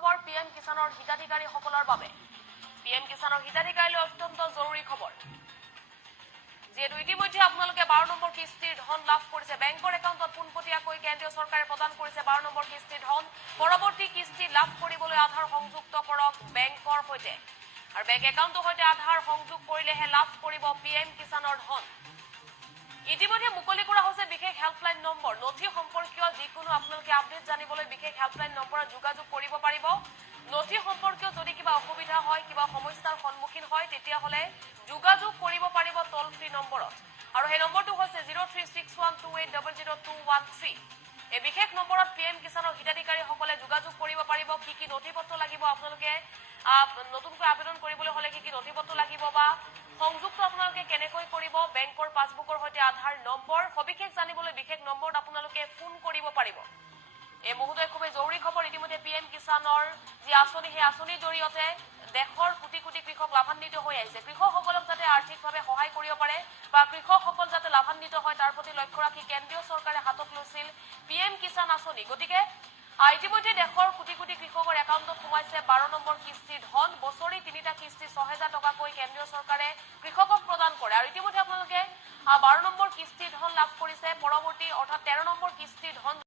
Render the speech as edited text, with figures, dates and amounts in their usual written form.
খবৰ পিএম কিষাণৰ হিতাধিকাৰীসকলৰ বাবে পিএম কিষাণৰ হিতাধিকাৰীলৈ অত্যন্ত জৰুৰী খবৰ যেহেতু ইতিমধ্যে আপোনালোকে 12 নম্বৰ কিস্তিৰ ধন লাভ কৰিছে বেংকৰ একাউণ্টত পোনপটীয়াকৈ কেন্দ্ৰীয় চৰকাৰে প্ৰদান কৰিছে 12 নম্বৰ কিস্তিৰ ধন পৰৱৰ্তী কিস্তি লাভ কৰিবলৈ আধাৰ সংযুক্ত কৰক বেংকৰ সৈতে আৰু বেংক একাউণ্টৰ সৈতে আধাৰ সংযোগ কৰিলেহে লাভ কৰিব পিএম কিষাণৰ ধন ইতিমধ্যে মুকলি কৰা হৈছে বিশেষ হেল্পলাইন নম্বৰ নথি সম্পৰ্কীয় যিকোনো আপোনালোকে আপডেট জানিবলৈ বিশেষ হেল্পলাইন নম্বৰত যোগাযোগ কৰিব পাৰিব নথি সম্পৰ্কীয় যদি কিবা অসুবিধা হয় কিবা সমস্যাৰ সন্মুখীন হয় তেতিয়াহলে যোগাযোগ কৰিব পাৰিব টল ফ্ৰী নম্বৰত আৰু এই নম্বৰটো হৈছে 036128000213 এই বিশেষ নম্বৰত পিএম কিষাণৰ হিতাধিকাৰীসকলে যোগাযোগ কৰিব পাৰিব কি নথিপত্ৰ লাগিব আপোনালোকে নতুনকৈ আবেদন কৰিবলৈ হলে কি নথিপত্ৰ লাগিব বা সংযুক্ত আপোনালোকে কেনেকৈ কৰিব বেংকৰ পাছবুকৰ সৈতে আধাৰ নম্বৰ সবিশেষ জানিবলৈ বিশেষ নম্বৰত আপোনালোকে ফোন কৰিব পাৰিব এই মুহূৰ্তত খুবেই জৰুৰী খবৰ ইতিমধ্যে পিএম কিষাণৰ যি আঁচনি সেই আঁচনিৰ জৰিয়তে দেশৰ কোটি কোটি কৃষক লাভান্বিত হৈ আহিছে কৃষকসকলক যাতে আৰ্থিকভাৱে সহায় কৰিব পাৰে বা কৃষকসকল যাতে লাভান্বিত হয় তাৰ প্ৰতি লক্ষ্য ৰাখি কেন্দ্ৰীয় চৰকাৰে হাতত লৈছিল পিএম কিষাণ আঁচনি গতিকে ইতিমধ্যে দেশৰ কোটি কোটি কৃষকৰ একাউণ্টত সোমাইছে 12 নম্বৰ কিস্তিৰ ধন বছৰি 3টা কিস্তি 6000 টকাকৈ কেন্দ্ৰীয় চৰকাৰে কৃষকক প্ৰদান কৰে আৰু ইতিমধ্যে আপোনালোকে 12 নম্বৰ কিস্তিৰ ধন লাভ কৰিছে পৰৱৰ্তী অৰ্থাৎ 13 নম্বৰ কিস্তিৰ ধন